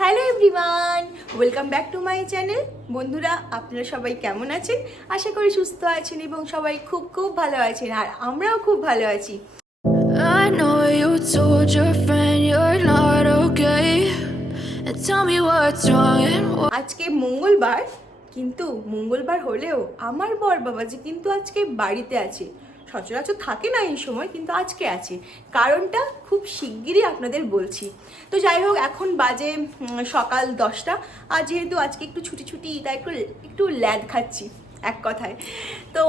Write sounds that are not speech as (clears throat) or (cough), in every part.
Hello everyone welcome back to my channel বন্ধুরা আপনারা সবাই কেমন আছেন? আশা করি সুস্থ আছেন এবং সবাই খুব খুব ভালো আছেন আর আমরাও খুব ভালো আছি. আজকে মঙ্গলবার কিন্তু মঙ্গলবার হলেও আমার বর বাবাজি কিন্তু আজকে বাড়িতে আছে। সচরাচর থাকে না এই সময়, কিন্তু আজকে আছে। কারণটা খুব শিগগিরই আপনাদের বলছি। তো যাই হোক, এখন বাজে সকাল দশটা। আর যেহেতু আজকে একটু ছুটি ছুটি, তাই একটু একটু ল্যাদ খাচ্ছি, এক কথায়। তো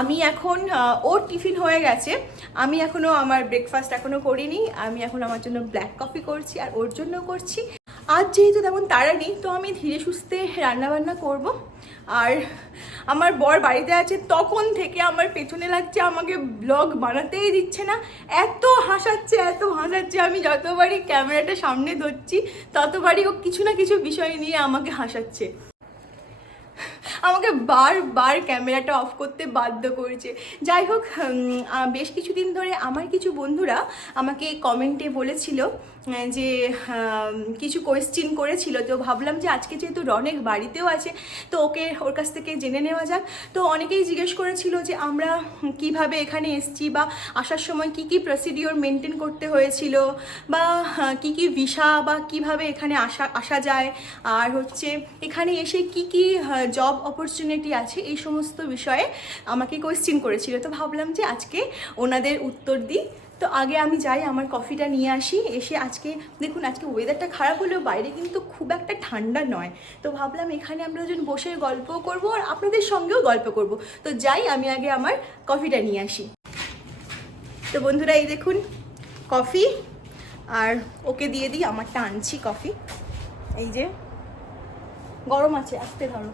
আমি এখন ওর টিফিন হয়ে গেছে। আমি এখনও আমার ব্রেকফাস্ট এখনও করিনি। আমি এখন আমার জন্য ব্ল্যাক কফি করছি, আর ওর জন্য করছি। আজ যেহেতু তেমন তাড়া নেই, তো আমি ধীরে সুস্থে রান্নাবান্না করব। আর আমার বর বাড়িতে আছে, তখন থেকে আমার পেছনে লাগছে, আমাকে ব্লগ বানাতেই দিচ্ছে না। এত হাসাচ্ছে এত হাসাচ্ছে, আমি যতবারই ক্যামেরাটা সামনে ধরছি, ততবারই ও কিছু না কিছু বিষয় নিয়ে আমাকে হাসাচ্ছে। আমাকে বারবার ক্যামেরাটা অফ করতে বাধ্য করেছে। যাই হোক বেশ কিছুদিন ধরে আমার কিছু বন্ধুরা আমাকে কমেন্টে বলেছিল যে কিছু কোয়েশ্চিন করেছিল, তো ভাবলাম যে আজকে যেহেতু রনেক বাড়িতেও আছে, তো ওকে ওর কাছ থেকে জেনে নেওয়া যাক। তো অনেকেই জিজ্ঞেস করেছিল যে আমরা কীভাবে এখানে এসছি বা আসার সময় কি কি প্রসিডিওর মেনটেন করতে হয়েছিল বা কি কি ভিসা বা কীভাবে এখানে আসা আসা যায়। আর হচ্ছে এখানে এসে কি কি জব অপরচুনিটি আছে, এই সমস্ত বিষয়ে আমাকে কোয়েশ্চেন করেছিল। তো ভাবলাম যে আজকে ওনাদের উত্তর দিই। তো আগে আমি যাই, আমার কফিটা নিয়ে আসি। এসে আজকে, দেখুন, আজকে ওয়েদারটা খারাপ হলেও বাইরে কিন্তু খুব একটা ঠান্ডা নয়। তো ভাবলাম এখানে আমরা দুজন বসে গল্প করব আর আপনাদের সঙ্গেও গল্প করব। তো যাই, আমি আগে আমার কফিটা নিয়ে আসি। তো বন্ধুরা, এই দেখুন কফি আর ওকে দিয়ে দিই, আমারটা আনছি কফি এই যে, গরম আছে, আসতে ধরো।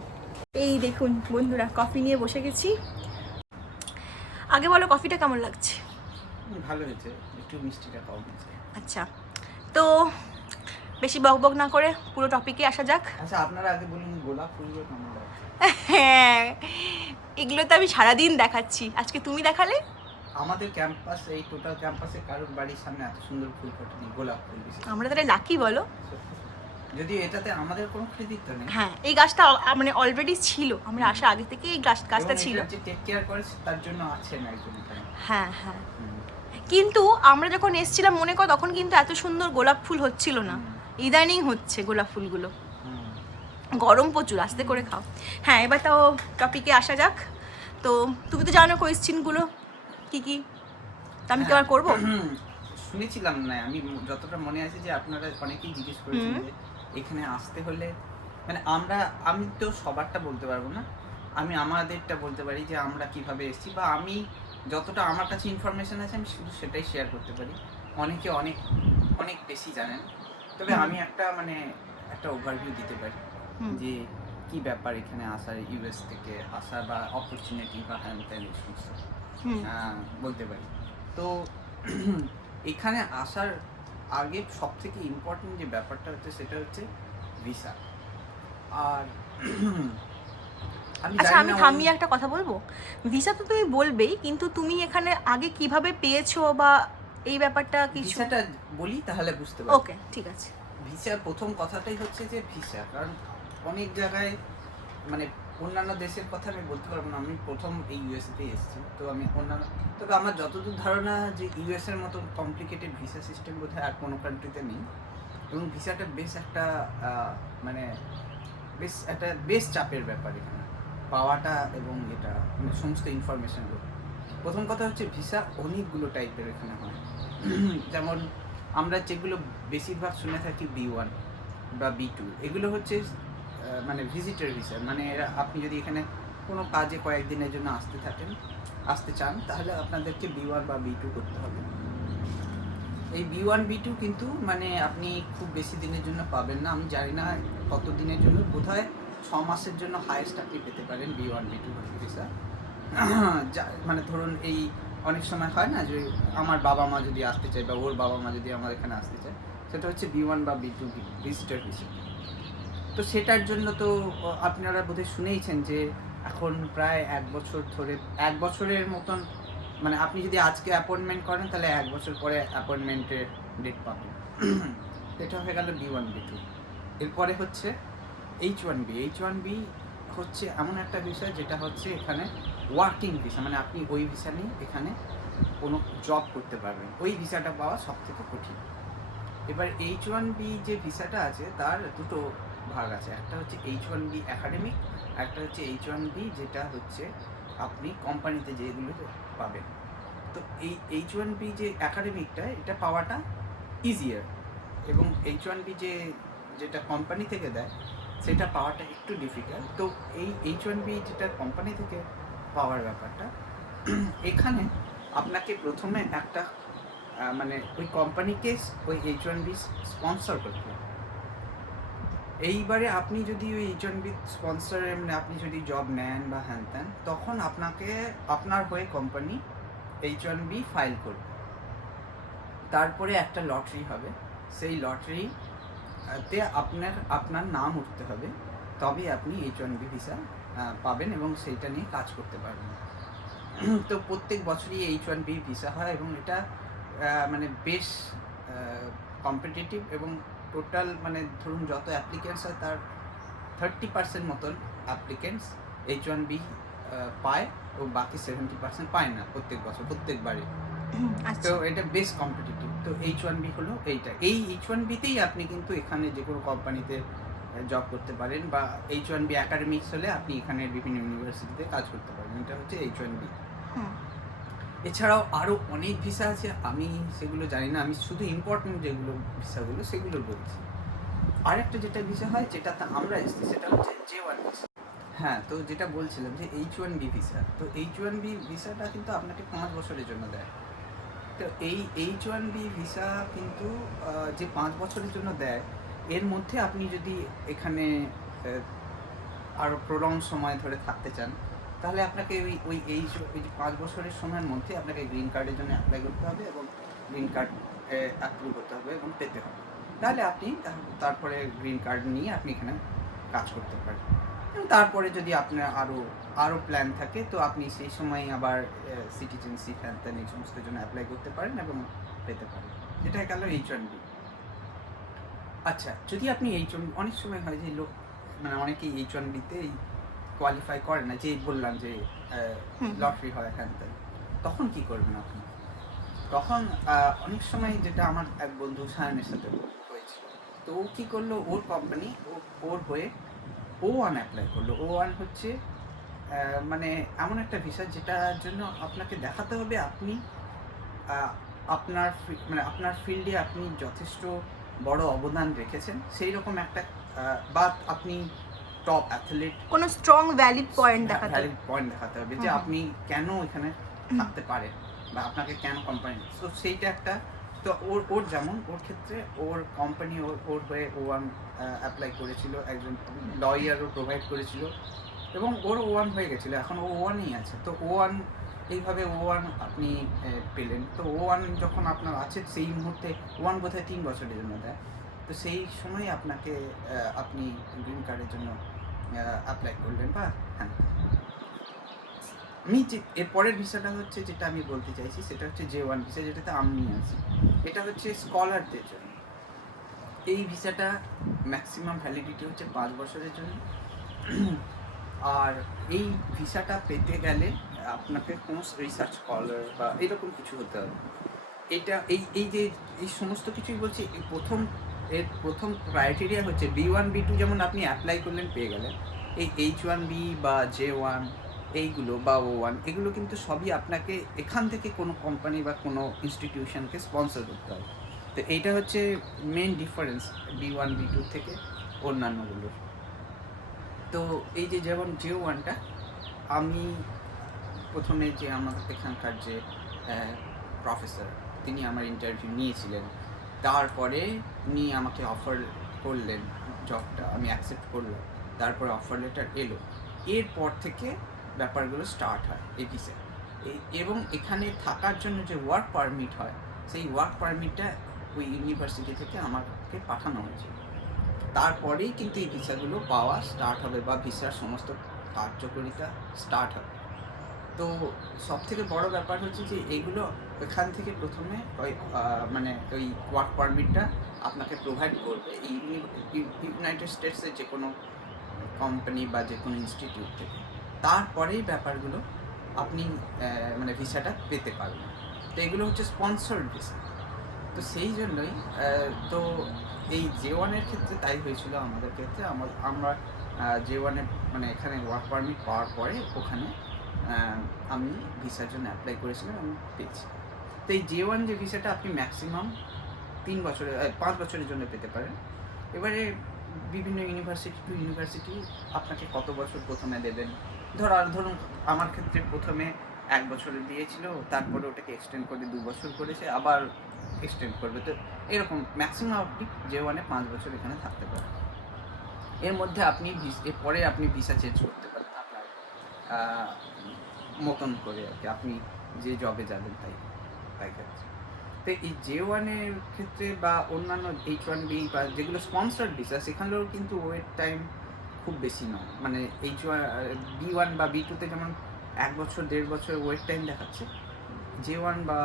এই দেখুন, বন্ধুরা কফি নিয়ে বসে গেছি। আগে বলো কফিটা কেমন লাগছে? ভালো হয়েছে একটু মিষ্টিটা কম হয়েছে। আচ্ছা তো বেশি বক বক না করে পুরো টপিকে আসা যাক। আচ্ছা আপনারা আগে বলুন গোলাপ ফুলগুলো কেমন হ্যাঁ এগুলো তো আমি সারাদিন দেখাচ্ছি। আজকে তুমি দেখালে? আমাদের ক্যাম্পাস এই টোটাল ক্যাম্পাসে কারোর বাড়ির সামনে এত সুন্দর ফুল ফোটেনি গোলাপ ফুল আমরা তাহলে লাকি বলো। যদিও এটাতে আমাদের কোনো কৃতিত্ব নেই। হ্যাঁ এই গাছটা মানে অলরেডি ছিল। আমরা আসা আগে থেকে এই গাছ গাছটা ছিল। যে টেক কেয়ার করে তার জন্য আছেন একজন এখানে। হ্যাঁ হ্যাঁ। কিন্তু আমরা যখন এসেছিলাম মনে কর তখন কিন্তু এত সুন্দর গোলাপ ফুল হচ্ছিল না। ইদানিং হচ্ছে গোলাপ ফুলগুলো। গরম প্রচুর আস্তে করে খাও। হ্যাঁ এবার তাও টপিকে আসা যাক। তো তুমি তো জানো কোয়েশ্চিনগুলো কি কি? তা আমি কি আবার করব? (clears throat) শুনেছিলাম না আমি যতটা মনে আছে যে আপনারা অনেকেই জিজ্ঞেস করেছেন যে এখানে আসতে হলে মানে আমরা আমি তো সবারটা বলতে পারব না। আমি আমাদেরটা বলতে পারি যে আমরা কীভাবে এসেছি বা আমি যতটা আমার কাছে ইনফরমেশন আছে আমি শুধু সেটাই শেয়ার করতে পারি। অনেকে অনেক অনেক বেশি জানেন। তবে আমি একটা মানে একটা ওভারভিউ দিতে পারি যে কি ব্যাপার এখানে আসার ইউএস থেকে আসার বা অপরচুনিটি বা হ্যান ত্যান সমস্ত। বলতে পারি। তো (clears throat) এখানে আসার আগে সব থেকে ইম্পর্টেন্ট যে ব্যাপারটা হচ্ছে সেটা হচ্ছে ভিসা আর (clears throat) আচ্ছা আমি থামিয়ে একটা কথা বলব? ভিসা তো তুমি বলবেই কিন্তু তুমি এখানে আগে কীভাবে পেয়েছ বা এই ব্যাপারটা কিছু? ভিসাটা বলি তাহলে বুঝতে পারব। ওকে ঠিক আছে। ভিসার প্রথম কথাটাই হচ্ছে যে ভিসা কারণ অনেক জায়গায় মানে অন্যান্য দেশের কথা আমি বলতে পারব না আমি প্রথম এই ইউএসএতে এসেছি তো আমি অন্যান্য তবে আমার যতদূর ধারণা যে ইউএস এর মতো কমপ্লিকেটেড ভিসা সিস্টেম বোধহয় আর কোনো কান্ট্রিতে নেই এবং ভিসাটা বেশ একটা মানে বেশ একটা বেশ চাপের ব্যাপার এখানে। পাওয়াটা এবং এটা মানে সমস্ত ইনফরমেশনগুলো প্রথম কথা হচ্ছে ভিসা অনেকগুলো টাইপের এখানে হয়। (clears throat) যেমন আমরা যেগুলো বেশিরভাগ শুনে থাকি বি ওয়ান বা বি টু এগুলো হচ্ছে মানে ভিজিটার ভিসা মানে আপনি যদি এখানে কোনো কাজে কয়েকদিনের জন্য আসতে থাকেন, আসতে চান, তাহলে আপনাদেরকে বি ওয়ান বা বি টু করতে হবে। এই বি ওয়ান বি টু কিন্তু মানে আপনি খুব বেশি দিনের জন্য পাবেন না, আমি জানি না কত দিনের জন্য বোধহয় ছ মাসের জন্য হায়েস্ট আপনি পেতে পারেন B one B two visa মানে ধরুন এই অনেক সময় হয় না যে আমার বাবা মা যদি আসতে চায় বা ওর বাবা মা যদি আমার এখানে আসতে চায়, সেটা হচ্ছে বি ওয়ান বা বি টু ভিজিটার ভিসা তো সেটার জন্য তো আপনারা বোধহয় শুনেইছেন যে এখন প্রায় এক বছর ধরে, এক বছরের মতন মানে আপনি যদি আজকে অ্যাপয়েন্টমেন্ট করেন, তাহলে এক বছর পরে অ্যাপয়েন্টমেন্টের ডেট পাবেন। (clears throat) এটা হয়ে গেল বি ওয়ান বি টু এরপরে হচ্ছে H one B H one B হচ্ছে এমন একটা বিষয় যেটা হচ্ছে এখানে ওয়ার্কিং ভিসা মানে আপনি ওই ভিসা নিয়ে এখানে কোনো জব করতে পারবেন। ওই ভিসাটা পাওয়া সব থেকে কঠিন। এবার এইচ ওয়ান বি যে ভিসাটা আছে, তার দুটো ভাগ আছে। একটা হচ্ছে এইচ ওয়ান বি একাডেমিক একটা হচ্ছে এইচ ওয়ান বি যেটা হচ্ছে আপনি কোম্পানিতে যেগুলো পাবেন। তো এই এইচ ওয়ান বি যে একাডেমিকটা এটা পাওয়াটা ইজিয়ার এবং এইচ ওয়ান বি যে, যেটা কোম্পানি থেকে দেয় সেটা পাওয়াটা একটু ডিফিকাল্ট তো এই এইচ ওয়ান বি যেটা কোম্পানি থেকে পাওয়ার ব্যাপারটা, এখানে আপনাকে প্রথমে একটা মানে ওই কোম্পানিকে ওই এইচ ওয়ান বি স্পন্সর করতে হবে। এইবারে আপনি যদি ওই এইচ ওয়ান বি স্পন্সরে মানে আপনি যদি জব নেন বা হ্যান ত্যান তখন আপনাকে, আপনার হয়ে company H one B file করবে। তারপরে একটা লটারি হবে। সেই লটারি তে আপনার আপনার নাম উঠতে হবে। তবে আপনি এইচ ওয়ান বি ভিসা পাবেন এবং সেইটা নিয়ে কাজ করতে পারবেন। তো প্রত্যেক বছরই এইচ ওয়ান বি ভিসা হয় এবং এটা মানে বেশ কম্পিটিটিভ এবং টোটাল মানে ধরুন যত অ্যাপ্লিকেন্টস হয় তার থার্টি পার্সেন্ট মতন অ্যাপ্লিকেন্টস এইচ ওয়ান বি পায় এবং বাকি সেভেন্টি পার্সেন্ট পায় না প্রত্যেক বছর প্রত্যেকবারে আচ্ছা। তো এটা বেশ কম্পিটিটিভ তো এইচ ওয়ান বি হলো এইটা। এই এইচ ওয়ান বিতেই আপনি কিন্তু এখানে যে কোনো কোম্পানিতে জব করতে পারেন বা এইচ ওয়ান বি একাডেমিক্স হলে আপনি এখানে বিভিন্ন ইউনিভার্সিটিতে কাজ করতে পারেন। এটা হচ্ছে এইচ ওয়ান বি হুম। এছাড়াও আরও অনেক ভিসা আছে আমি সেগুলো জানি না আমি শুধু ইম্পর্টেন্ট যেগুলো ভিসাগুলো সেগুলো বলছি। আরেকটা যেটা ভিসা হয় যেটাতে আমরা এসেছি সেটা হচ্ছে জে ওয়ান ভিসা হ্যাঁ তো যেটা বলছিলাম যে এইচ ওয়ান বি ভিসা তো এইচ ওয়ান বি ভিসাটা কিন্তু আপনাকে পাঁচ বছরের জন্য দেয়। তো এই এইচ ওয়ান বি ভিসা কিন্তু যে পাঁচ বছরের জন্য দেয়, এর মধ্যে আপনি যদি এখানে আরও প্রলং সময় ধরে থাকতে চান, তাহলে আপনাকে ওই ওই এই ওই পাঁচ বছরের সময়ের মধ্যে আপনাকে গ্রিন কার্ডের জন্য অ্যাপ্লাই করতে হবে এবং গ্রিন কার্ড অ্যাপ্রুভ করতে হবে এবং পেতে হবে। তাহলে আপনি তারপরে গ্রিন কার্ড নিয়ে আপনি এখানে কাজ করতে পারেন। তারপরে যদি আপনার আরও আরও প্ল্যান থাকে তো আপনি সেই সময় আবার সিটিজেন্সি হ্যান ত্যান এই সমস্ত জন্য অ্যাপ্লাই করতে পারেন এবং পেতে পারেন। এটা গেল এইচ ওয়ান বি আচ্ছা যদি আপনি এইচ ওয়ান অনেক সময় হয় যে লোক মানে অনেকেই এইচ ওয়ান বিতে কোয়ালিফাই করে না যে বললাম যে। লটারি হয় হ্যান ত্যান তখন কি করবেন আপনি? তখন অনেক সময় যেটা আমার এক বন্ধু সায়নের সাথে হয়েছিল। তো ও কী করল ওর কোম্পানি ওর হয়ে ও ওয়ান অ্যাপ্লাই করল ও ওয়ান হচ্ছে মানে এমন একটা ভিসা যেটার জন্য আপনাকে দেখাতে হবে আপনি আপনার মানে আপনার ফিল্ডে আপনি যথেষ্ট বড় অবদান রেখেছেন সেই রকম একটা বা আপনি টপ অ্যাথলিট কোনো স্ট্রং ভ্যালিড পয়েন্ট দেখাতে হবে। পয়েন্ট দেখাতে হবে যে আপনি কেন এখানে থাকতে পারেন বা আপনাকে কেন কোম্পানি তো সেইটা একটা তো ওর ওর যেমন, ওর ক্ষেত্রে ওর কোম্পানি ওর ওর হয়ে ওয়ান অ্যাপ্লাই করেছিল, একজন লয়ারও প্রোভাইড করেছিল এবং ওর ওয়ান হয়ে গেছিল, এখন ও ওয়ানই আছে। তো ওয়ান এইভাবে ও ওয়ান আপনি পেলেন। তো ও ওয়ান যখন আপনার আছে, সেই মুহূর্তে ওয়ান বোধহয় তিন বছরের জন্য দেয়। তো সেই সময় আপনাকে আপনি গ্রিন কার্ডের জন্য অ্যাপ্লাই করলেন বা হ্যাঁ। আমি যে, এর পরের ভিসাটা হচ্ছে যেটা আমি বলতে চাইছি, সেটা হচ্ছে জে ওয়ান ভিসা যেটাতে আমি আছি। এটা হচ্ছে স্কলারদের জন্য। এই ভিসাটা ম্যাক্সিমাম ভ্যালিডিটি হচ্ছে পাঁচ বছরের জন্য। আর এই ভিসাটা পেতে গেলে আপনাকে কোনো রিসার্চ স্কলার বা এরকম কিছু হতে হবে। এটা, এই এই যে, এই সমস্ত কিছুই বলছি, এই প্রথম, এর প্রথম ক্রাইটেরিয়া হচ্ছে বি ওয়ান বি টু যেমন আপনি অ্যাপ্লাই করলেন, পেয়ে গেলেন। এই এইচ ওয়ান বি বা জে ওয়ান এইগুলো বা ও ওয়ান এগুলো কিন্তু সবই আপনাকে এখান থেকে কোনো কোম্পানি বা কোনো ইনস্টিটিউশনকে স্পন্সর করতে হবে। তো এইটা হচ্ছে main difference B one B two থেকে অন্যান্যগুলোর। তো এই যে যেমন জে ওয়ানটা আমি প্রথমে যে আমার এখানকার যে প্রফেসর তিনি আমার ইন্টারভিউ নিয়েছিলেন। তারপরে উনি আমাকে অফার করলেন জবটা আমি অ্যাকসেপ্ট করলাম। তারপরে অফার লেটার এলো। এরপর থেকে ব্যাপারগুলো স্টার্ট হয় এই ভিসা এবং এখানে থাকার জন্য যে ওয়ার্ক পারমিট হয়, সেই ওয়ার্ক পারমিটটা ওই ইউনিভার্সিটি থেকে আমাকে পাঠানো হয়েছে তারপরেই কিন্তু এই ভিসাগুলো পাওয়া স্টার্ট হবে বা ভিসার সমস্ত কার্যকরিতা স্টার্ট হবে। তো সব থেকে বড় ব্যাপার হচ্ছে যে এগুলো এখান থেকে প্রথমে ওই মানে ওই ওয়ার্ক পারমিটটা আপনাকে প্রোভাইড করবে। ইউনাইটেড স্টেটসের যে কোনো কোম্পানি বা যে কোনো ইনস্টিটিউট থেকে। তারপরেই ব্যাপারগুলো আপনি মানে ভিসাটা পেতে পারবেন। তো এগুলো হচ্ছে স্পন্সর্ড ভিসা তো সেই জন্যই তো এই জে ওয়ানের ক্ষেত্রে তাই হয়েছিল আমাদের ক্ষেত্রে। আমার জে ওয়ানের মানে এখানে ওয়ার্ক পারমিট পাওয়ার পরে ওখানে আমি ভিসার জন্য অ্যাপ্লাই করেছিলাম আমি পেয়েছি। তো এই জে ওয়ান যে ভিসাটা আপনি ম্যাক্সিমাম তিন বছরের পাঁচ বছরের জন্য পেতে পারেন। এবারে বিভিন্ন ইউনিভার্সিটি টু ইউনিভার্সিটি আপনাকে কত বছর প্রথমে দেবেন? ধর, আর ধরুন আমার ক্ষেত্রে প্রথমে এক বছরে দিয়েছিল তারপরে ওটাকে এক্সটেন্ড করে দু বছর করেছে, আবার এক্সটেন্ড করবে। তো এরকম ম্যাক্সিমাম আপনি যে ওয়ানে পাঁচ বছর এখানে থাকতে পারেন এর মধ্যে আপনি এরপরে আপনি ভিসা চেঞ্জ করতে পারেন, আপনার মতন করে আর কি। আপনি যে জবে যাবেন তাই তাই তো এই জে ওয়ানের ক্ষেত্রে বা অন্যান্য এইচ ওয়ান বি বা যেগুলো স্পন্সার্ড ভিসা সেখানেও কিন্তু ওয়েট টাইম খুব বেশি নয়। মানে এইচ বি ওয়ান বা বি টুতে যেমন এক বছর, দেড় বছর ওয়েট টাইম দেখাচ্ছে জে ওয়ান বা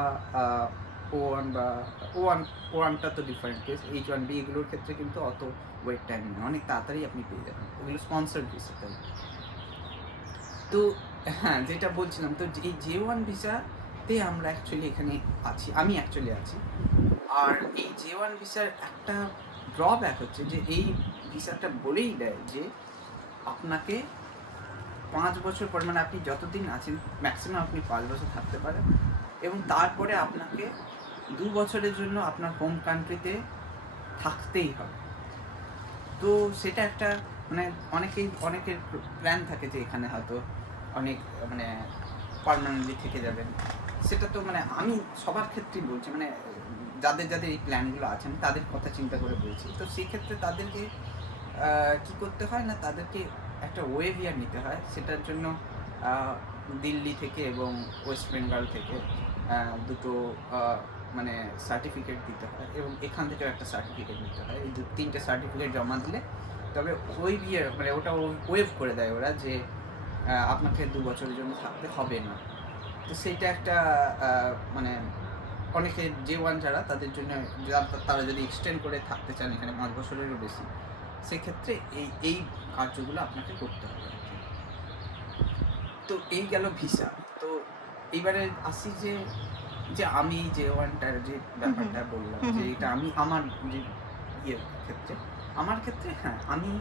ও ওয়ান বা ও ওয়ান ও ওয়ানটা তো different case H one B এগুলোর ক্ষেত্রে কিন্তু অত ওয়েট টাইম নেই। অনেক তাড়াতাড়ি আপনি পেয়ে যাবেন। ওগুলো স্পন্সার্ড ভিসা তাই। তো হ্যাঁ যেটা বলছিলাম, তো এই জে ওয়ান ভিসাতে আমরা অ্যাকচুয়ালি এখানে আছি, আমি অ্যাকচুয়ালি আছি। আর এই জে ওয়ান ভিসার একটা ড্রব্যাক হচ্ছে যে, এই ভিসাটা বলেই দেয় যে আপনাকে পাঁচ বছর পর মানে আপনি যতদিন আছেন ম্যাক্সিমাম আপনি পাঁচ বছর থাকতে পারেন এবং তারপরে আপনাকে দু বছরের জন্য আপনার হোম কান্ট্রিতে থাকতেই হবে। তো সেটা একটা মানে অনেকেই, অনেকের প্ল্যান থাকে যে এখানে হয়তো অনেক মানে পার্মানেন্টলি থেকে যাবেন। সেটা তো মানে আমি সবার ক্ষেত্রেই বলছি মানে যাদের যাদের এই প্ল্যানগুলো আছেন, তাদের কথা চিন্তা করে বলছি। তো সেই ক্ষেত্রে তাদেরকে কি করতে হয় না, তাদেরকে একটা ওয়েভিয়ার নিতে হয়। সেটার জন্য দিল্লি থেকে এবং ওয়েস্ট বেঙ্গল থেকে দুটো মানে সার্টিফিকেট দিতে হয় এবং এখান থেকেও একটা সার্টিফিকেট নিতে হয়। এই দু, তিনটে সার্টিফিকেট জমা দিলে তবে ওই বিয়ে মানে ওটা ওয়েভ করে দেয় ওরা যে আপনাকে দু বছরের জন্য থাকতে হবে না। তো সেইটা একটা মানে অনেকে যে ওয়ান যারা, তাদের জন্য তারা যদি এক্সটেন্ড করে থাকতে চান এখানে পাঁচ বছরেরও বেশি সেক্ষেত্রে এই এই কার্যগুলো আপনাকে করতে হবে। তো এই গেল ভিসা। তো এইবারে আসি যে যে আমি যে ওয়ানটার যে ব্যাপারটা বললাম যে এটা আমি আমার যে ইয়ে ক্ষেত্রে আমার ক্ষেত্রে হ্যাঁ আমি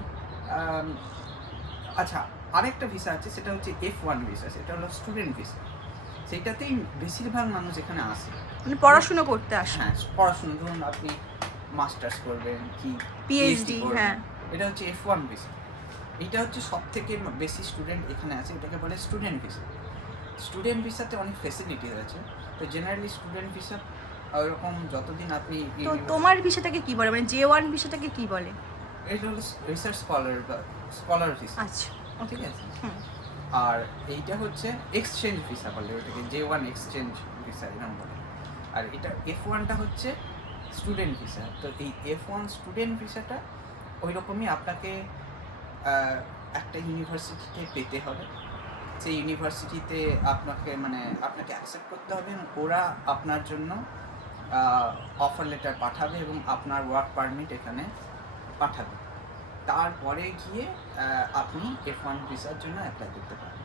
আচ্ছা আরেকটা ভিসা আছে সেটা হচ্ছে এফ ওয়ান ভিসা সেটা হলো স্টুডেন্ট ভিসা। সেইটাতেই বেশিরভাগ মানুষ এখানে আসে। মানে পড়াশুনো করতে আসে। হ্যাঁ পড়াশোনা ধরুন আপনি মাস্টার্স করবেন কি পিএইচডি। হ্যাঁ। এটা হচ্ছে এফ ওয়ান ভিসা এটা হচ্ছে সব থেকে বেশি স্টুডেন্ট এখানে আছে এটাকে বলে স্টুডেন্ট ভিসা স্টুডেন্ট ভিসাতে অনেক ফেসিলিটি আছে তো জেনারেলি স্টুডেন্ট ভিসা ওরকম যতদিন আপনি তো তোমার বিষয়টাকে কি বলে? মানে জে ওয়ান বিষয়টাকে কি বলে? এটা হলো রিসার্চ স্কলার বা স্কলার ভিসা আচ্ছা ঠিক আছে? হুম। আর এইটা হচ্ছে এক্সচেঞ্জ ভিসা বলে ওটাকে জে ওয়ান এক্সচেঞ্জ ভিসা এরকম বলে। আর এটা এফ ওয়ানটা হচ্ছে স্টুডেন্ট ভিসা তো এই এফ ওয়ান স্টুডেন্ট ভিসাটা ওই রকমই আপনাকে একটা ইউনিভার্সিটিতে পেতে হবে। সেই ইউনিভার্সিটিতে আপনাকে মানে আপনাকে অ্যাকসেপ্ট করতে হবে এবং ওরা আপনার জন্য অফার লেটার পাঠাবে এবং আপনার ওয়ার্ক পারমিট এখানে পাঠাবে। তারপরে গিয়ে আপনি এফ ওয়ান ভিসার জন্য অ্যাপ্লাই করতে পারেন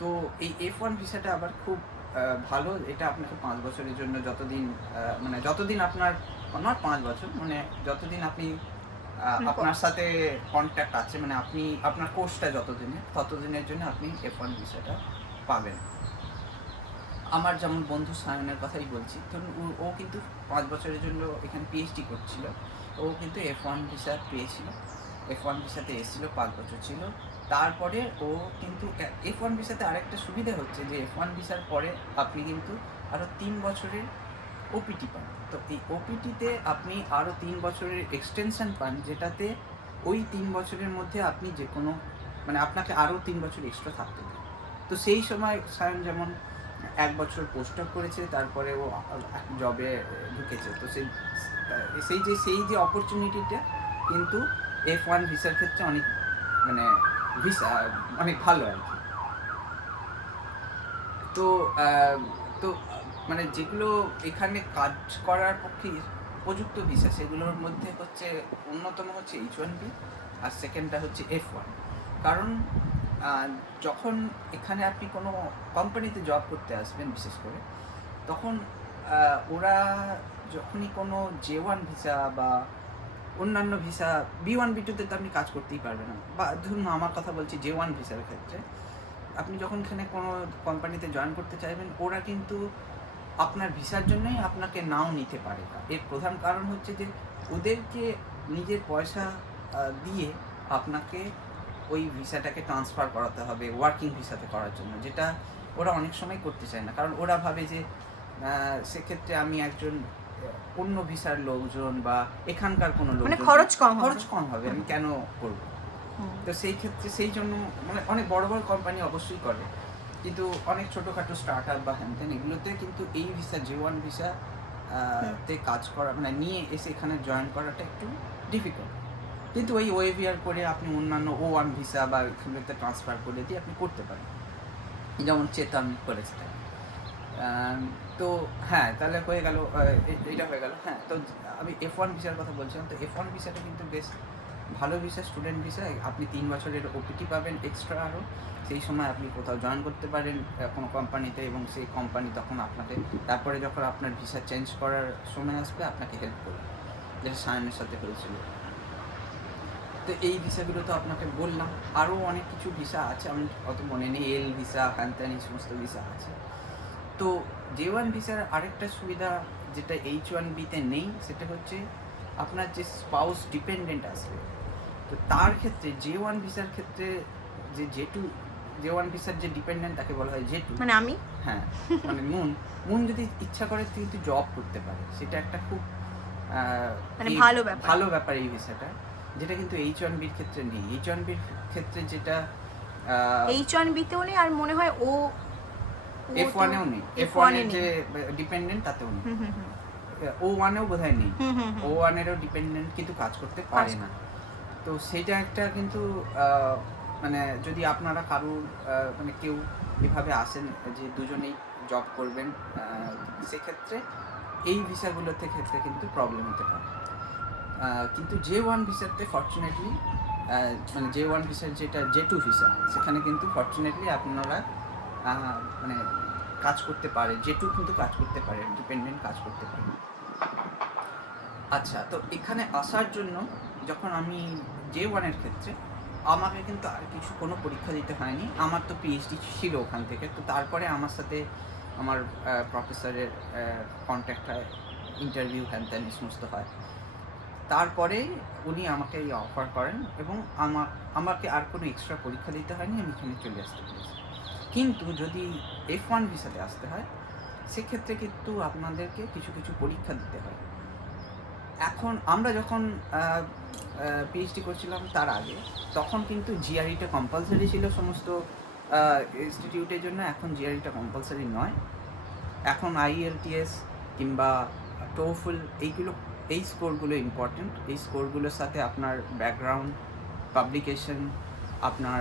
তো এই এফ ওয়ান ভিসাটা আবার খুব ভালো। এটা আপনাকে পাঁচ বছরের জন্য যতদিন মানে যতদিন আপনার নট পাঁচ বছর মানে যতদিন আপনি আপনার সাথে কন্ট্যাক্ট আছে মানে আপনি আপনার কোর্সটা যতদিনের ততদিনের জন্য আপনি এফ ওয়ান ভিসাটা পাবেন। আমার যেমন বন্ধু সায়নের কথাই বলছি ধরুন ও- ও কিন্তু পাঁচ বছরের জন্য এখানে পিএইচডি করছিল ও কিন্তু এফ ওয়ান ভিসা পেয়েছিল এফ ওয়ান ভিসাতে এসেছিল পাঁচ বছর ছিল। তারপরে ও কিন্তু এফ ওয়ান ভিসাতে আরেকটা সুবিধা হচ্ছে যে এফ ওয়ান ভিসার পরে আপনি কিন্তু আরও তিন বছরের ওপিটি পান। তো এই ওপিটিতে আপনি আরও তিন বছরের এক্সটেনশন পান, যেটাতে ওই তিন বছরের মধ্যে আপনি যে কোনো মানে আপনাকে আরও তিন বছর এক্সট্রা থাকতে দেয় তো সেই সময় সায়ন যেমন এক বছর পোস্ট অফ করেছে তারপরে ও জবে ঢুকেছে। তো সেই সেই যে সেই যে অপরচুনিটিটা কিন্তু এফ ওয়ান ভিসার ক্ষেত্রে অনেক মানে ভিসা অনেক ভালো আর কি। তো তো মানে যেগুলো এখানে কাজ করার পক্ষে উপযুক্ত ভিসা সেগুলোর মধ্যে হচ্ছে অন্যতম হচ্ছে এইচ ওয়ান বি আর সেকেন্ডটা হচ্ছে এফ ওয়ান কারণ যখন এখানে আপনি কোনো কোম্পানিতে জব করতে আসবেন বিশেষ করে, তখন ওরা যখনই কোনো জে ওয়ান ভিসা বা অন্যান্য ভিসা বি ওয়ান বি টুতে তো আপনি কাজ করতেই পারবেন না। বা ধরুন আমার কথা বলছি জে ওয়ান ভিসার ক্ষেত্রে, আপনি যখন এখানে কোনো কোম্পানিতে জয়েন করতে চাইবেন, ওরা কিন্তু আপনার ভিসার জন্যই আপনাকে নাও নিতে পারে। এর প্রধান কারণ হচ্ছে যে ওদেরকে নিজের পয়সা দিয়ে আপনাকে ওই ভিসাটাকে ট্রান্সফার করাতে হবে ওয়ার্কিং ভিসাতে করার জন্য যেটা ওরা অনেক সময় করতে চায় না। কারণ ওরা ভাবে যে সেক্ষেত্রে আমি একজন অন্য ভিসার লোকজন বা এখানকার কোনো লোক মানে খরচ কম খরচ কম হবে আমি কেন করব? তো সেই ক্ষেত্রে সেই জন্য মানে অনেক বড় বড় কোম্পানি অবশ্যই করে। কিন্তু অনেক ছোটোখাটো স্টার্ট আপ বা হ্যানত্যান এগুলোতে কিন্তু এই ভিসা জে ওয়ান ভিসা তে কাজ করা মানে নিয়ে এসে এখানে জয়েন করাটা একটু ডিফিকাল্ট কিন্তু ওই ওয়েভিয়ার করে আপনি অন্যান্য ও ওয়ান ভিসা বা এখানটাতে ট্রান্সফার করে দিয়ে আপনি করতে পারেন। যেমন চেতন করেছে আম, তো হ্যাঁ তাহলে হয়ে গেল এটা হয়ে গেল। হ্যাঁ তো আমি এফ ওয়ান ভিসার কথা বলছিলাম তো এফ ওয়ান ভিসাটা কিন্তু বেশ ভালো ভিসা স্টুডেন্ট ভিসা আপনি তিন বছরের ওপিটি পাবেন এক্সট্রা আরও সেই সময় আপনি কোথাও জয়েন করতে পারেন কোনো কোম্পানিতে এবং সেই কোম্পানি তখন আপনাকে, তারপরে যখন আপনার ভিসা চেঞ্জ করার সময় আসবে, আপনাকে হেল্প করবে। যেটা সায়নের সাথে হয়েছিল। তো এই ভিসাগুলো তো আপনাকে বললাম। আরও অনেক কিছু ভিসা আছে, আমি অত মনে নেই। এল ভিসা হ্যান এই সমস্ত ভিসা আছে। তো জে ওয়ান ভিসার আরেকটা সুবিধা যেটা এইচ ওয়ান বিতে নেই, সেটা হচ্ছে আপনার যে স্পাউস ডিপেন্ডেন্ট আসবে তো তার ক্ষেত্রে জে ওয়ান ভিসার ক্ষেত্রে যে জে টু জে ওয়ান ভিসার যে ডিপেন্ডেন্ট তাকে বলা হয় জে টু মানে আমি? হ্যাঁ মানে মুন মুন যদি ইচ্ছা করে কিন্তু জব করতে পারে। সেটা একটা খুব মানে ভালো ব্যাপার। ভালো ব্যাপার এই ভিসাটা যেটা কিন্তু এইচ ওয়ান বির ক্ষেত্রে নেই। এইচ ওয়ান বির ক্ষেত্রে যেটা এইচ ওয়ান বিতেও নেই আর মনে হয় ও এফ ওয়ানেও নেই। এফ F1 এ ওয়ানের যে ডিপেন্ডেন্ট তাতেও নেই। হুম হুম হুম। ও ওয়ানেও বোধহয় নেই। হুম হুম ও ওয়ানেরও ডিপেন্ডেন্ট কিন্তু কাজ করতে পারে না। তো সেটা একটা কিন্তু মানে যদি আপনারা কারুর মানে কেউ এভাবে আসেন যে দুজনেই জব করবেন সেক্ষেত্রে এই ভিসাগুলোতে ক্ষেত্রে কিন্তু প্রবলেম হতে পারে। কিন্তু জে ওয়ান ভিসাতে ফর্চুনেটলি মানে জে ওয়ান ভিসার যেটা জে টু ভিসা সেখানে কিন্তু ফর্চুনেটলি আপনারা মানে কাজ করতে পারে টু কিন্তু কাজ করতে পারে ডিপেন্ডেন্ট কাজ করতে পারে। আচ্ছা তো এখানে আসার জন্য যখন আমি জে ওয়ানের ক্ষেত্রে, আমাকে কিন্তু আর কিছু কোনো পরীক্ষা দিতে হয়নি। আমার তো পিএইচডি ছিল ওখান থেকে, তো তারপরে আমার সাথে আমার প্রফেসরের কন্ট্যাক্ট হয় ইন্টারভিউ হ্যান ত্যান সমস্ত হয়। তারপরে উনি আমাকে এই অফার করেন এবং আমার আমাকে আর কোনো এক্সট্রা পরীক্ষা দিতে হয়নি, আমি এখানে চলে আসতে পেরেছি। কিন্তু যদি এফ ওয়ান ভিসাতে আসতে হয়, সেক্ষেত্রে কিন্তু আপনাদেরকে কিছু কিছু পরীক্ষা দিতে হয়। এখন আমরা যখন পিএইচডি করছিলাম তার আগে, তখন কিন্তু জিআরইটা কম্পালসারি ছিল সমস্ত ইনস্টিটিউটের জন্য। এখন জিআরইটা কম্পালসারি নয়। এখন আইএলটিএস কিংবা টোফুল এইগুলো, এই স্কোরগুলো ইম্পর্টেন্ট এই স্কোরগুলোর সাথে আপনার ব্যাকগ্রাউন্ড পাবলিকেশন আপনার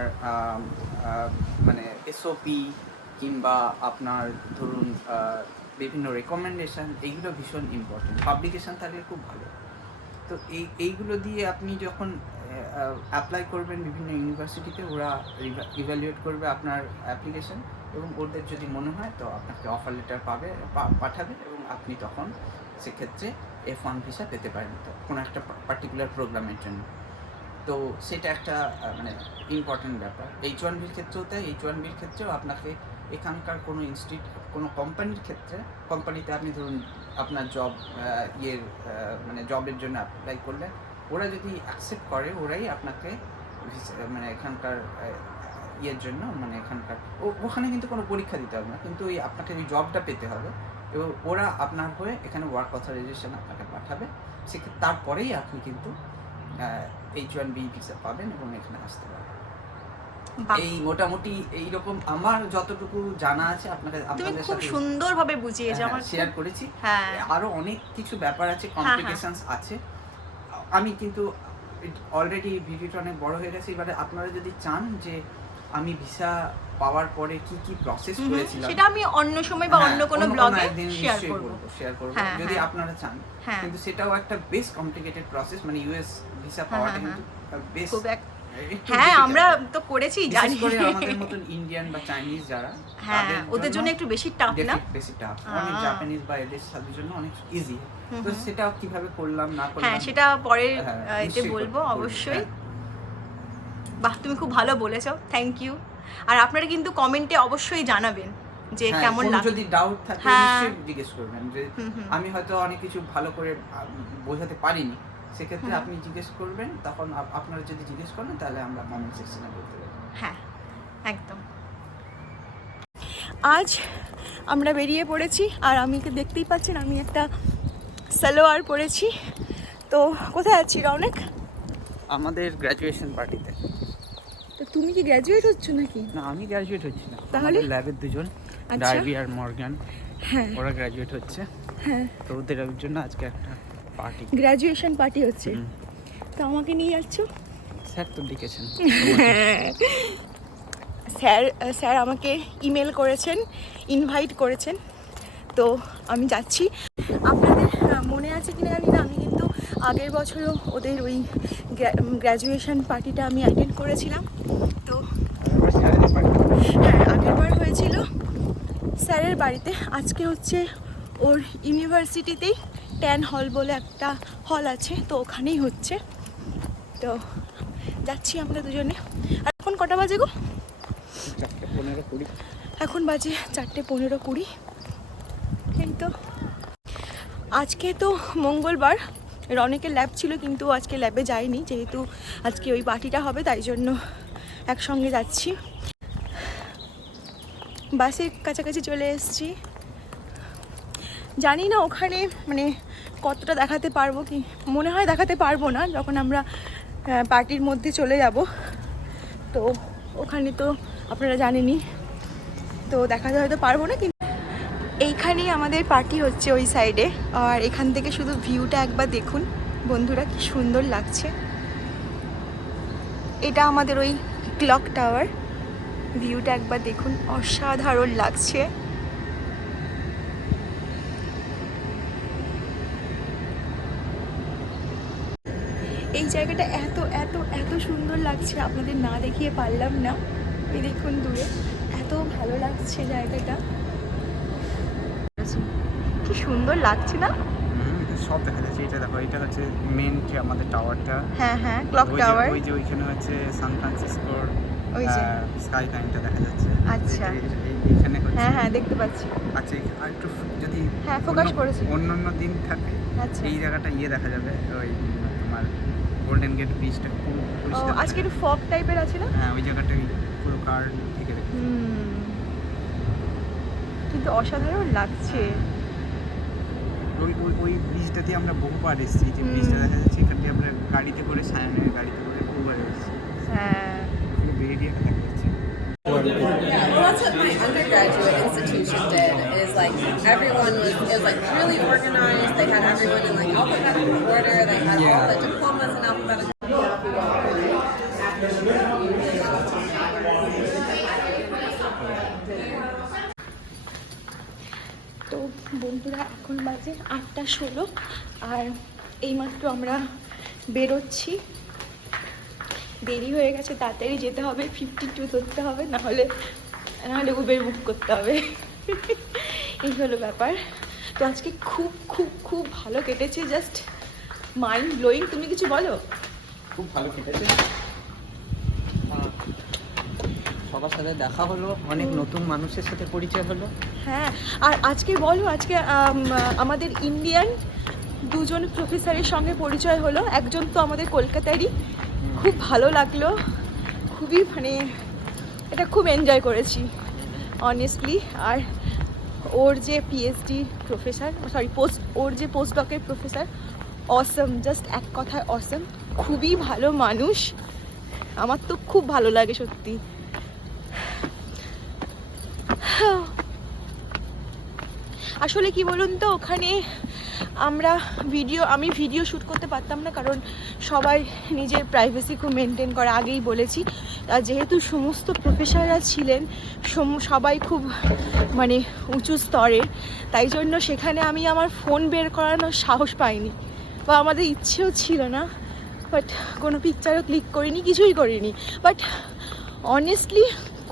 মানে এসওপি কিংবা আপনার ধরুন বিভিন্ন রেকমেন্ডেশন এইগুলো ভীষণ ইম্পর্টেন্ট পাবলিকেশান থাকলে খুব ভালো। তো এই, এইগুলো দিয়ে আপনি যখন অ্যাপ্লাই করবেন বিভিন্ন ইউনিভার্সিটিতে ওরা ইভ্যালুয়েট করবে আপনার অ্যাপ্লিকেশন এবং ওদের যদি মনে হয়, তো আপনাকে অফার লেটার পাবে পাঠাবে এবং আপনি তখন সেক্ষেত্রে এফ ওয়ান ভিসা পেতে পারেন। তো কোনো একটা পার্টিকুলার প্রোগ্রামের জন্য। তো সেটা একটা মানে ইম্পর্টেন্ট ব্যাপার। এইচ ওয়ান বির ক্ষেত্রেও তাই এইচ ওয়ান বির ক্ষেত্রেও আপনাকে এখানকার কোনো ইনস্টিটিউট কোনো কোম্পানির ক্ষেত্রে কোম্পানিতে আপনি ধরুন আপনার জব ইয়ের মানে জবের জন্য অ্যাপ্লাই করলেন, ওরা যদি অ্যাকসেপ্ট করে, ওরাই আপনাকে মানে এখানকার ইয়ের জন্য মানে এখানকার ওখানে কিন্তু কোনো পরীক্ষা দিতে হবে না, কিন্তু ওই আপনাকে ওই জবটা পেতে হবে এবং ওরা আপনার হয়ে এখানে ওয়ার্ক অথরাইজেশন আপনাকে পাঠাবে সেক্ষেত্রে তারপরেই আপনি কিন্তু এইচ ওয়ান বি ভিসা পাবেন এবং এখানে আসতে পারবেন। এই মোটামুটি এইরকম আমার যতটুকু জানা আছে আপনাকে আপনাদের খুব সুন্দরভাবে বুঝিয়েছো আমার শেয়ার করেছি। হ্যাঁ। আরও অনেক কিছু ব্যাপার আছে কমপ্লিকেশনস আছে। আমি কিন্তু অলরেডি ভিডিওটা অনেক বড় হয়ে গেছে। এবারে আপনারা যদি চান যে আমি ভিসা পাওয়ার পরে কি কি প্রসেস করেছিলাম সেটা আমি অন্য সময় বা হ্যাঁ, অন্য কোনো ব্লগে শেয়ার করব। share করব, হ্যাঁ, যদি হ্যাঁ। আপনারা চান। হ্যাঁ। কিন্তু সেটাও একটা বেশ কমপ্লিকেটেড প্রসেস মানে ইউএস ভিসা পাওয়াটা হ্যাঁ, কিন্তু বেশ খুব এক (laughs) একটু হ্যাঁ আমরা তো করেছি জানি। করে আমাদের মতন ইন্ডিয়ান বা চাইনিজ যারা হ্যাঁ ওদের জন্য একটু বেশি টাফ না? বেশি টাফ অনেক জাপানিজ বা এদের জন্য অনেক ইজি তো সেটা কীভাবে করলাম না করলাম? হ্যাঁ সেটা পরে হ্যাঁ, এতে বলব অবশ্যই। হ্যাঁ। বাহ তুমি খুব ভালো বলেছ থ্যাংক ইউ আর আপনারা কিন্তু কমেন্টে অবশ্যই জানাবেন যে হ্যাঁ, কেমন লাগে যদি ডাউট থাকে হ্যাঁ। নিশ্চয়ই জিজ্ঞেস করবেন যে। আমি হয়তো অনেক কিছু ভালো করে বোঝাতে পারিনি। সেক্ষেত্রে আপনি জিজ্ঞেস করবেন তখন আপনারা যদি জিজ্ঞেস করেন তাহলে আমরা কমেন্ট সেকশনে বলতে পারি। হ্যাঁ একদম। আজ আমরা বেরিয়ে পড়েছি আর আমি তো দেখতেই পাচ্ছেন আমি একটা সালোয়ার পরেছি। তো কোথায় আছি রৌনক আমাদের গ্র্যাজুয়েশন পার্টিতে তো তুমি কি গ্র্যাজুয়েট হচ্ছ নাকি? না আমি গ্র্যাজুয়েট হচ্ছি না। তাহলে? ল্যাবের দুজন আচ্ছা। ডার্বি আর মর্গান হ্যাঁ। ওরা গ্র্যাজুয়েট হচ্ছে। হ্যাঁ। তো ওদের জন্য আজকে একটা পার্টি। গ্র্যাজুয়েশন পার্টি হচ্ছে। তো আমাকে নিয়ে যাচ্ছ? স্যার তো ডেকেছেন। (laughs) স্যার স্যার আমাকে ইমেল করেছেন ইনভাইট করেছেন। তো আমি যাচ্ছি। আপনাদের মনে আছে কিনা জানি না আমি কিন্তু আগের বছরও ওদের ওই গ্র্যাজুয়েশন পার্টিটা আমি অ্যাটেন্ড করেছিলাম। তো হ্যাঁ আগেরবার হয়েছিল। স্যারের বাড়িতে। আজকে হচ্ছে ওর ইউনিভার্সিটিতেই ট্যান হল বলে একটা হল আছে তো ওখানেই হচ্ছে। তো যাচ্ছি আমরা দুজনে। আর এখন কটা বাজে গো? এখন বাজে চারটে পনেরো কুড়ি। এই তো আজকে তো মঙ্গলবার রনেকের ল্যাব ছিল কিন্তু আজকে ল্যাবে যায়নি যেহেতু আজকে ওই পার্টিটা হবে তাই জন্য একসঙ্গে যাচ্ছি। বাসের কাছাকাছি চলে এসেছি। জানি না ওখানে মানে কতটা দেখাতে পারব কি, মনে হয় দেখাতে পারব না যখন আমরা পার্টির মধ্যে চলে যাব। তো ওখানে তো আপনারা জানেনই, তো দেখাতে হয়তো পারব না কিন্তু এইখানেই আমাদের পার্টি হচ্ছে ওই সাইডে আর এখান থেকে শুধু ভিউটা একবার দেখুন, বন্ধুরা কি সুন্দর লাগছে। এটা আমাদের ওই ক্লক টাওয়ার ভিউটা একবার দেখুন, অসাধারণ লাগছে। এই জায়গাটা এত এত এত সুন্দর লাগছে। আপনাদের না দেখিয়ে পারলাম না। এই দেখুন দূরে। এত ভালো লাগছে জায়গাটা। কি সুন্দর লাগছে না? সব দেখা যাচ্ছে। এটা দেখো এটা হচ্ছে মেন যে আমাদের টাওয়ারটা হ্যাঁ হ্যাঁ ক্লক টাওয়ার ওই যে ওইখানে হচ্ছে সান ফ্রান্সিসকোর ওই যে। স্কাই লাইনটা দেখা যাচ্ছে। আচ্ছা। এই- এই- এইখানে হ্যাঁ হ্যাঁ দেখতে পাচ্ছি। আচ্ছা আর একটু যদি হ্যাঁ, অন্য- করেছি। অন্য অন্য দিন থাকে আচ্ছা। এই জায়গাটা ইয়ে দেখা যাবে ওই গোল্ডেন গেট ব্রিজটা পুরো পরিষ্কার দেখা আজকে একটু। ফগ টাইপের আছে না? হ্যাঁ ওই জায়গাটা পুরো কার থেকে দেখে হুম। কিন্তু অসাধারণ লাগছে। ওই ওই ওই ব্রিজটা দিয়ে আমরা বহুবার এসেছি যে ব্রিজটা দেখা যাচ্ছে এখান দিয়ে আমরা গাড়িতে করে সায়নের গাড়িতে করে বহুবার এসেছি। হ্যাঁ। পুরো বেরিয়াটা দেখা যাচ্ছে। Well, that's what my undergraduate institution did. Is like everyone was is like really organized. They had everyone in like alphabetical order. They had yeah. all the diplomas in alphabetical. তো বন্ধুরা এখন বাজে আটটা ষোলো আর এইমাত্র আমরা বেরোচ্ছি দেরি হয়ে গেছে তাড়াতাড়ি যেতে হবে ফিফটি টু ধরতে হবে নাহলে নাহলে উবের বুক করতে হবে এই হলো ব্যাপার। তো আজকে খুব খুব খুব ভালো কেটেছে জাস্ট মাইন্ড ব্লোয়িং তুমি কিছু বলো? খুব ভালো কেটেছে। সবার সাথে দেখা হলো অনেক নতুন মানুষের সাথে পরিচয় হলো। হ্যাঁ আর আজকে বলো আজকে আমাদের ইন্ডিয়ান দুজন প্রফেসরের সঙ্গে পরিচয় হলো। একজন তো আমাদের কলকাতারই। খুব ভালো লাগল। খুবই মানে এটা খুব এনজয় করেছি অনেস্টলি আর ওর যে পিএইচডি প্রফেসর সরি পোস্ট ওর যে পোস্ট ডকের প্রফেসর অসম জাস্ট এক কথায় অসম খুবই ভালো মানুষ। আমার তো খুব ভালো লাগে সত্যি। আসলে কি বলুন তো, ওখানে আমরা ভিডিও আমি ভিডিও শ্যুট করতে পারতাম না, কারণ সবাই নিজের প্রাইভেসি খুব মেনটেন করে, আগেই বলেছি। যেহেতু সমস্ত প্রফেসররা ছিলেন সবাই খুব মানে উঁচু স্তরের, তাই জন্য সেখানে আমি আমার ফোন বের করানোর সাহস পাইনি। বা আমাদের ইচ্ছেও ছিল না বাট কোনো পিকচারও ক্লিক করিনি, কিছুই করিনি। বাট অনেস্টলি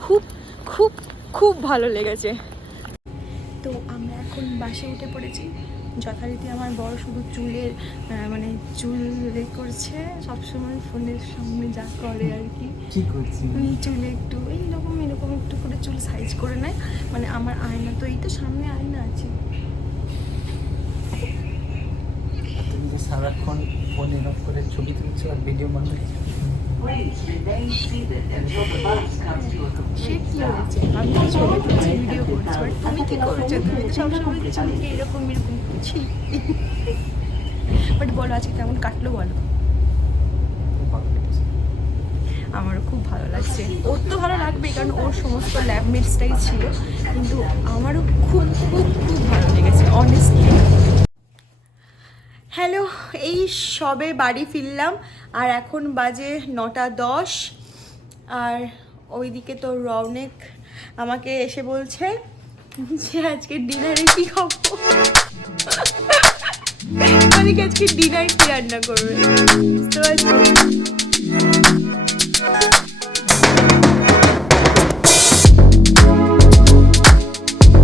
খুব খুব খুব ভালো লেগেছে। তো আমরা এখন বাসে উঠে পড়েছি। যথারীতি আমার বড় শুধু চুলের মানে চুল এ করছে সবসময় ফোনের সামনে যা করে আর কি। চুলে একটু এইরকম এরকম একটু করে চুল সাইজ করে নেয়। মানে আমার আয়না তো এই তো সামনে আয়না আছে। সারাক্ষণ ফোন অফ করে ছবি তুলছো আর ভিডিও বানাচ্ছো সে কি হয়েছে আমি তো ছবি তুলছি ভিডিও করছি বাট তুমি কি করছ? তুমি তো সবসময় এরকম এরকম করছি বাট বলো আজকে কেমন কাটলো বলো? আমারও খুব ভালো লাগছে। ওর তো ভালো লাগবেই কারণ ওর সমস্ত ল্যাব মেটসটাই ছিল। কিন্তু আমারও খুব খুব খুব ভালো লেগেছে অনেস্টলি হ্যালো এই সবে বাড়ি ফিরলাম আর এখন বাজে নটা দশ। আর ওইদিকে তো রৌনেক আমাকে এসে বলছে যে আজকে ডিনারে কি খাব? মানে কি আজকে ডিনার কি রান্না করবে? বুঝতে পারছ?